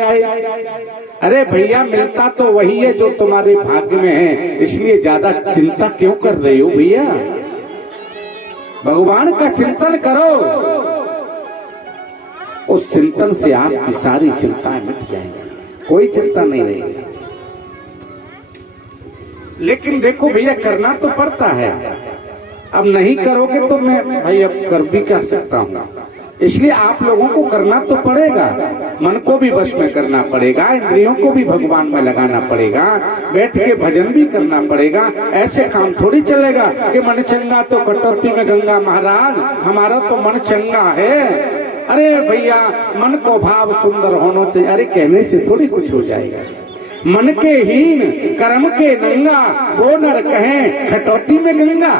अरे भैया, मिलता तो वही है जो तुम्हारे भाग्य में है, इसलिए ज्यादा चिंता क्यों कर रहे हो भैया? भगवान का चिंतन करो, उस चिंतन से आपकी सारी चिंताएं मिट जाएंगी, कोई चिंता नहीं रहेगी। लेकिन देखो भैया, करना तो पड़ता है। अब नहीं करोगे तो मैं भाई अब कर भी क्या सकता हूँ, इसलिए आप लोगों को करना तो पड़ेगा। मन को भी वश में करना पड़ेगा, इंद्रियों को भी भगवान में लगाना पड़ेगा, बैठ के भजन भी करना पड़ेगा। ऐसे काम थोड़ी चलेगा कि मन चंगा तो कटौती में गंगा। महाराज, हमारा तो मन चंगा है। अरे भैया, मन को भाव सुंदर होना चाहिए। अरे कहने से थोड़ी कुछ हो जाएगा। मन के हीन कर्म के नंगा, वो नर कहें खटौती में गंगा।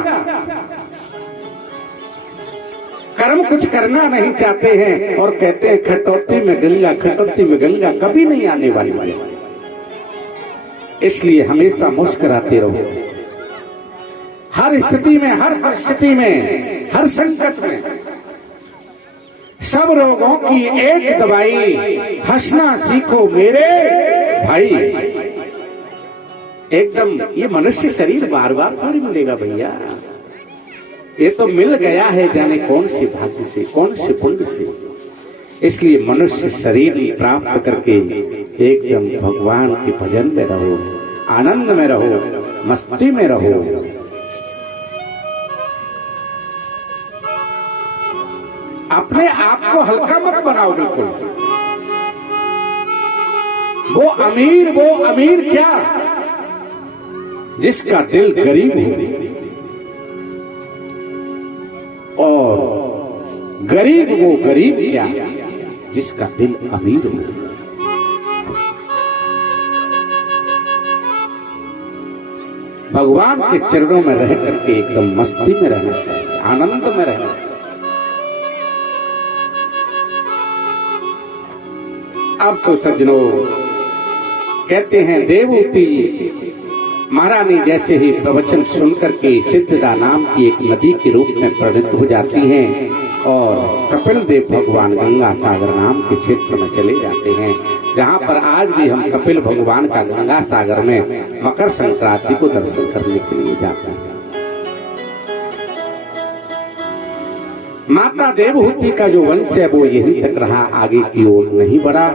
कर्म कुछ करना नहीं चाहते हैं और कहते हैं खटौती में गंगा। खटौती में गंगा कभी नहीं आने वाली है, इसलिए हमेशा मुस्कुराते रहो। हर स्थिति में, हर परिस्थिति में, हर संकट में। सब रोगों की एक दवाई, हंसना सीखो मेरे भाई। एकदम ये मनुष्य शरीर बार बार थोड़ी मिलेगा भैया, ये तो मिल गया है जाने कौन से भाग्य से, कौन से पुण्य से। इसलिए मनुष्य शरीर प्राप्त करके एकदम भगवान के भजन में रहो, आनंद में रहो, मस्ती में रहो। अपने आप को हल्का मत बनाओ बिल्कुल। वो अमीर क्या, जिसका दिल गरीब हो, और गरीब वो गरीब क्या, जिसका दिल अमीर हो। भगवान के चरणों में रह करके एकदम मस्ती में रहना चाहिए, आनंद में रहना चाहिए। अब तो सज्जनों कहते हैं, देवहूति महारानी जैसे ही प्रवचन सुनकर के सिद्धदा नाम की एक नदी के रूप में परिणत हो जाती हैं और कपिल देव भगवान गंगा सागर नाम के क्षेत्र में चले जाते हैं, जहां पर आज भी हम कपिल भगवान का गंगा सागर में मकर संक्रांति को दर्शन करने के लिए जाते हैं। माता देवहूति का जो वंश है वो यहीं तक रहा, आगे की ओर नहीं बढ़ा,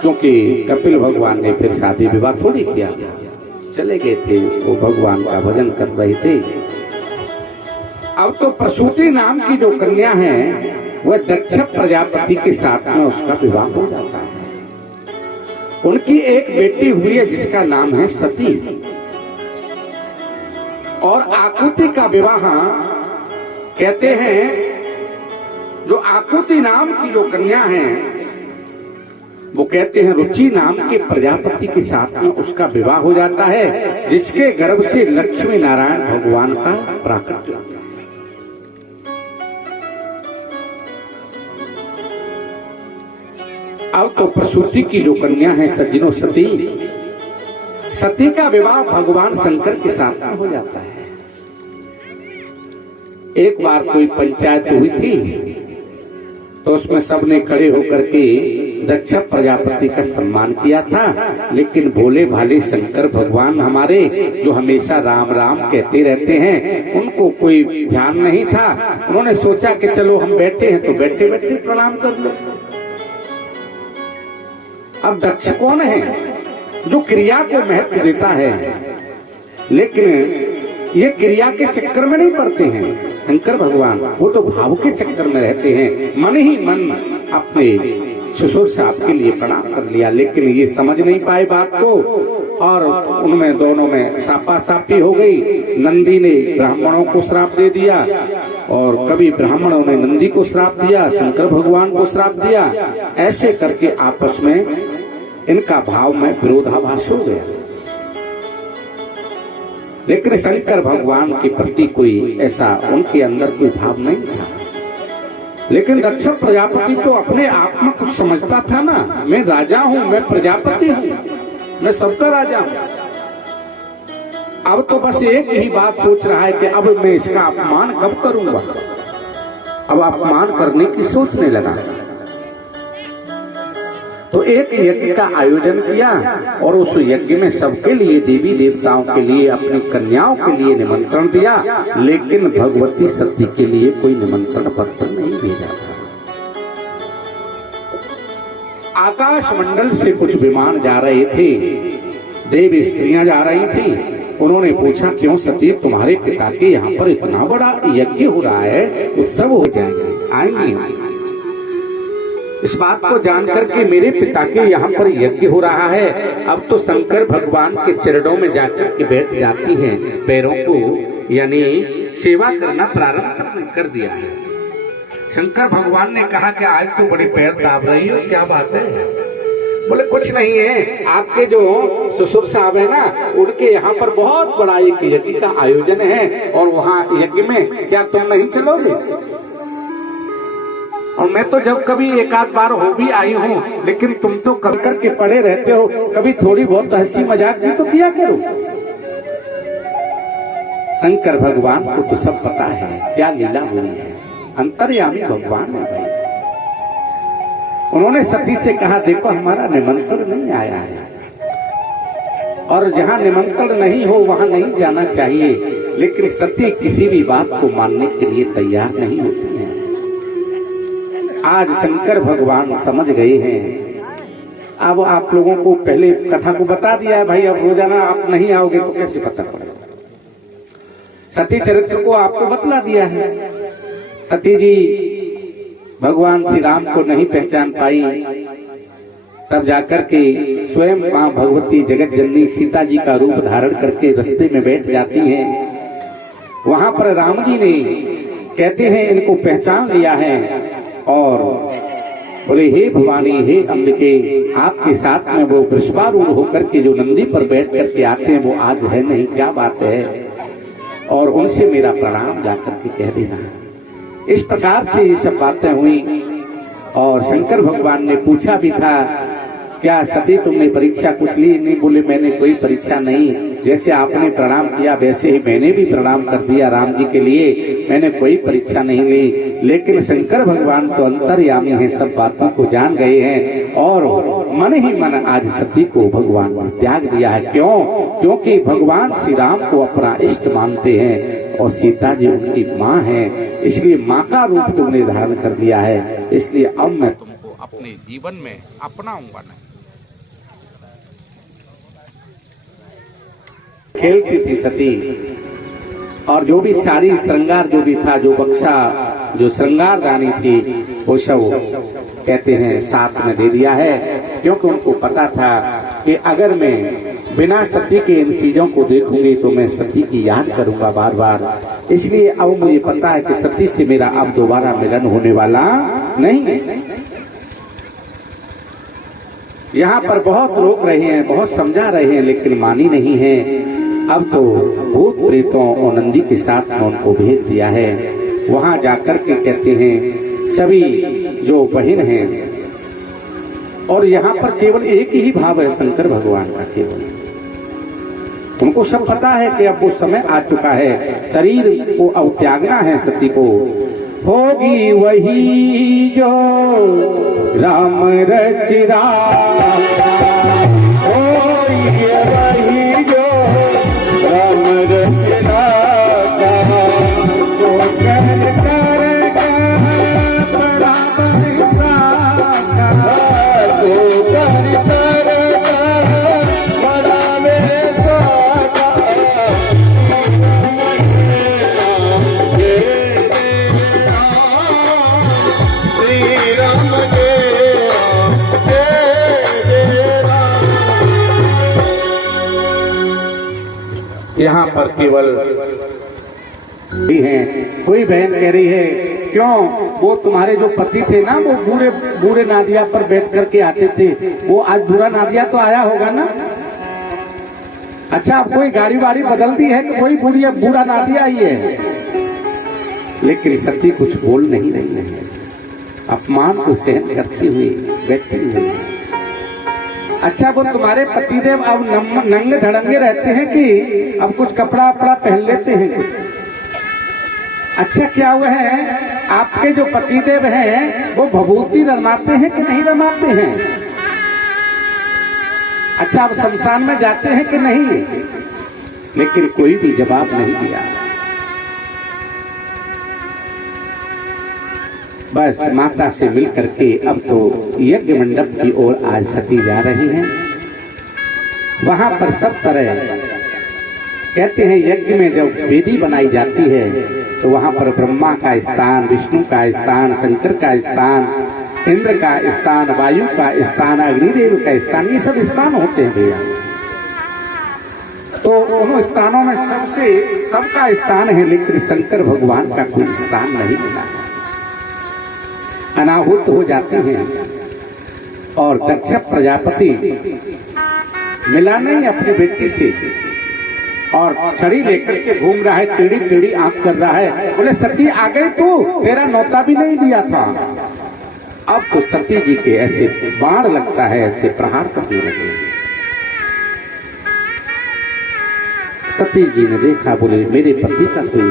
क्योंकि कपिल भगवान ने फिर शादी विवाह थोड़ी किया, चले गए थे, वो भगवान का भजन कर रहे थे। अब तो प्रसूति नाम की जो कन्या है वह दक्ष प्रजापति के साथ में उसका विवाह हो जाता है। उनकी एक बेटी हुई है जिसका नाम है सती, और आकुति का विवाह कहते हैं, जो आकुति नाम की जो कन्या है वो कहते हैं रुचि नाम के प्रजापति के साथ में उसका विवाह हो जाता है, जिसके गर्भ से लक्ष्मी नारायण भगवान का प्राकट्य होता है। अब तो प्रसूति की जो कन्या है सज्जनों सती, सती का विवाह भगवान शंकर के साथ में हो जाता है। एक बार कोई पंचायत हुई थी तो उसमें सबने खड़े होकर के दक्ष प्रजापति का सम्मान किया था, लेकिन भोले भाले शंकर भगवान हमारे जो हमेशा राम राम कहते रहते हैं, उनको कोई ध्यान नहीं था। उन्होंने सोचा कि चलो हम बैठे हैं तो बैठे बैठे प्रणाम कर लो। अब दक्ष कौन है? जो क्रिया को महत्व देता है, लेकिन ये क्रिया के चक्कर में नहीं पड़ते हैं शंकर भगवान, वो तो भाव के चक्कर में रहते हैं। मन ही मन अपने ससुर से आपके लिए प्रणाम कर लिया, लेकिन ये समझ नहीं पाए बात को, और उनमें दोनों में सापासापी हो गई। नंदी ने ब्राह्मणों को श्राप दे दिया, और कभी ब्राह्मणों ने नंदी को श्राप दिया, शंकर भगवान को श्राप दिया। ऐसे करके आपस में इनका भाव में विरोधाभास हो गया। लेकिन शंकर भगवान के प्रति कोई ऐसा उनके अंदर कोई भाव नहीं था। लेकिन दक्ष प्रजापति तो अपने आप में कुछ समझता था ना, मैं राजा हूं, मैं प्रजापति हूं, मैं सबका राजा हूं। अब तो बस एक ही बात सोच रहा है कि अब मैं इसका अपमान कब करूंगा। अब अपमान करने की सोचने लगा। तो एक यज्ञ का आयोजन किया और उस यज्ञ में सबके लिए, देवी देवताओं के लिए, अपनी कन्याओं के लिए निमंत्रण दिया, लेकिन भगवती सती के लिए कोई निमंत्रण पत्र नहीं भेजा था। आकाश मंडल से कुछ विमान जा रहे थे, देव स्त्रियां जा रही थी। उन्होंने पूछा, क्यों सती, तुम्हारे पिता के यहाँ पर इतना बड़ा यज्ञ हो रहा है, उत्सव हो जाएंगे, आएंगे। इस बात को जानकर के मेरे पिता के यहाँ पर यज्ञ हो रहा है, अब तो शंकर भगवान के चरणों में जाकर के बैठ जाती हैं, पैरों को यानी सेवा करना प्रारंभ कर दिया है। शंकर भगवान ने कहा कि आज तो बड़े पैर दाब रही हो, क्या बात है? बोले कुछ नहीं है, आपके जो ससुर साहब है ना, उनके यहाँ पर बहुत बड़ा एक यज्ञ का आयोजन है और वहाँ यज्ञ में क्या तुम नहीं चलोगे? और मैं तो जब कभी एक आध बार हो भी आई हूँ, लेकिन तुम तो कर करके पड़े रहते हो, कभी थोड़ी बहुत हंसी मजाक भी तो किया करो। शंकर भगवान को तो सब पता है क्या लीला हुई है, अंतर्यामी भगवान है भाई। उन्होंने सती से कहा, देखो हमारा निमंत्रण नहीं आया है और जहां निमंत्रण नहीं हो वहां नहीं जाना चाहिए, लेकिन सती किसी भी बात को मानने के लिए तैयार नहीं होती है। आज शंकर भगवान समझ गए हैं। अब आप लोगों को पहले कथा को बता दिया है भाई, अब रोजाना आप नहीं आओगे तो कैसे पता पड़ेगा। सती चरित्र को आपको बतला दिया है। सती जी भगवान श्री राम को नहीं पहचान पाई, तब जाकर के स्वयं मां भगवती जगत जननी सीता जी का रूप धारण करके रास्ते में बैठ जाती हैं। वहां पर राम जी ने कहते हैं इनको पहचान लिया है और बोले, हे भवानी, हे अम्बिके, आपके साथ में वो वृषभारूढ़ होकर के जो नंदी पर बैठ करके आते हैं वो आज है नहीं, क्या बात है? और उनसे मेरा प्रणाम जाकर के कह देना। इस प्रकार से ये सब बातें हुई और शंकर भगवान ने पूछा भी था, क्या सती तुमने परीक्षा कुछ ली? नहीं, बोले मैंने कोई परीक्षा नहीं, जैसे आपने प्रणाम किया वैसे ही मैंने भी प्रणाम कर दिया राम जी के लिए, मैंने कोई परीक्षा नहीं ली। लेकिन शंकर भगवान तो अंतर्यामी हैं, सब बातों को जान गए हैं और मन ही मन आज सती को भगवान ने त्याग दिया है। क्यों? क्योंकि भगवान श्री राम को अपना इष्ट मानते हैं और सीता जी उनकी माँ है, इसलिए माँ का रूप तुमने धारण कर दिया है, इसलिए अब मैं तुमको अपने जीवन में अपनाऊंगा नहीं। खेलती थी सती और जो भी सारी श्रृंगार जो भी था, जो बक्सा, जो श्रृंगार दानी थी, वो सब कहते हैं साथ में दे दिया है, क्योंकि उनको पता था कि अगर मैं बिना सती के इन चीजों को देखूंगी तो मैं सती की याद करूंगा बार बार। इसलिए अब मुझे पता है कि सती से मेरा अब दोबारा मिलन होने वाला नहीं है। यहाँ पर बहुत रोक रहे हैं, बहुत समझा रहे हैं, लेकिन मानी नहीं है। अब तो भूत प्रेतों और नंदी के साथ में उनको भेज दिया है। वहां जाकर के कहते हैं सभी जो बहन हैं, और यहाँ पर केवल एक ही भाव है शंकर भगवान का, केवल उनको सब पता है कि अब वो समय आ चुका है, शरीर को अब त्यागना है सती को। होगी वही जो राम रचिरा, होगी वही जो राम रचिरा, तो कर करेगा बड़ा बरसा, तो कर करेगा बड़ा बरसा। यहाँ पर केवल भी हैं। कोई बहन कह रही है, क्यों? वो तुम्हारे जो पति थे ना, वो बूढ़े बूढ़े नादिया पर बैठ करके आते थे, वो आज बूढ़ा नादिया तो आया होगा ना? अच्छा, अब कोई गाड़ी वाड़ी बदल दी है कि कोई बूढ़ा नादिया आई है? लेकिन सती कुछ बोल नहीं रही है, अपमान को सहन करती हुई बैठी हुई है। अच्छा, वो तुम्हारे पतिदेव अब नंगे धड़ंगे रहते हैं कि अब कुछ कपड़ा वपड़ा पहन लेते हैं कुछ? अच्छा, क्या हुआ है, आपके जो पतिदेव हैं वो भभूति रमाते हैं कि नहीं रमाते हैं? अच्छा आप शमशान में जाते हैं कि नहीं? लेकिन कोई भी जवाब नहीं दिया। बस माता से मिल करके अब तो यज्ञ मंडप की ओर आज सती जा रही हैं। वहां पर सब तरह कहते हैं, यज्ञ में जब वेदी बनाई जाती है तो वहां पर ब्रह्मा का स्थान, विष्णु का स्थान, शंकर का स्थान, इंद्र का स्थान, वायु का स्थान, अग्निदेव का स्थान, ये सब स्थान होते हैं भैया। तो उन स्थानों में सबका स्थान है, लेकिन शंकर भगवान का कोई स्थान नहीं मिला। अनाहुत हो जाते हैं और दक्ष प्रजापति मिला नहीं अपनी बेटी से और छड़ी लेकर के घूम रहा है, टेढ़ी टेढ़ी आंख कर रहा है। बोले सती आ गई तू, तेरा न्योता भी नहीं दिया था। अब तो सती जी के ऐसे बाण लगता है, ऐसे प्रहार करने लगे। सती जी ने देखा, बोले मेरे पति का कोई